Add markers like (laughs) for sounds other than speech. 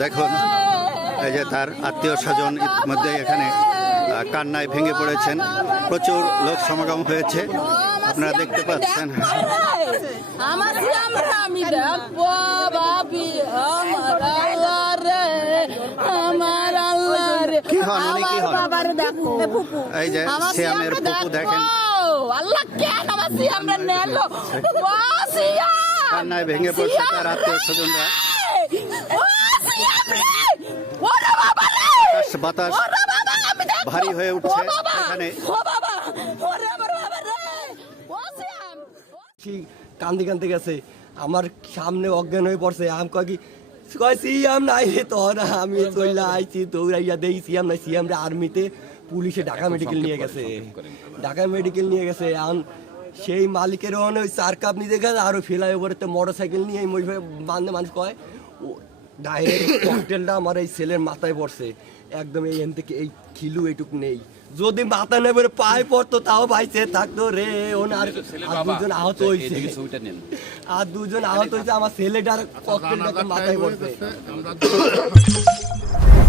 দেখুন এই যে তার আত্মীয় স্বজন ইতিমধ্যে এখানে কান্নায় ভেঙে পড়েছেন প্রচুর লোক সমাগম হয়েছে আপনারা দেখতে পাচ্ছেন কি হন, উনি কি হন? এই যে আমার সিয়ামের সিয়ামরে ফুপু দেখো। দেখেন। আল্লাহ কেন আমার সিয়ামরে নেলো কান্নায় ভেঙে পড়ছে তার আত্মীয় স্বজনরা সিয়াম বাতাস। ওরে বাবা আমি দেখব ভারী হয়ে উঠছে এখানে। ও বাবা ওরে আমার বাবা রে ও সিয়াম ও সে কান্দি কান্দি গেছে। আমার সামনে অজ্ঞান হয়ে পড়ছে। আম কয় কি? কয় সিএম নাই রে তোর আমি চলে আইছি দৌড়াইয়া দেই সিএম নাই সিএম রে আর্মিতে। পুলিশে ঢাকা মেডিকেল নিয়ে গেছে। ঢাকা মেডিকেল নিয়ে গেছে। আম সেই মালিকের ওখানে ওই চার কাপ নিয়ে গেছে আর ফেলাই ওপরে মোটর সাইকেল নিয়ে বান্ধে মানুষ কয় ডাইরেক্ট ককটেলটা আমার এই ছেলের মাথায় পড়ছে। একদম এই এন থেকে এই খিলু এইটুক নেই। যদি মাথা নেবে পায়ে পড়তো তাও বাইছে থাকতো রে। ওনার আর দুজন আহত হয়েছে আর দুজন আহত হয়েছে আমার ছেলেটার ককটেলটা মাথায় পড়ছে। (laughs)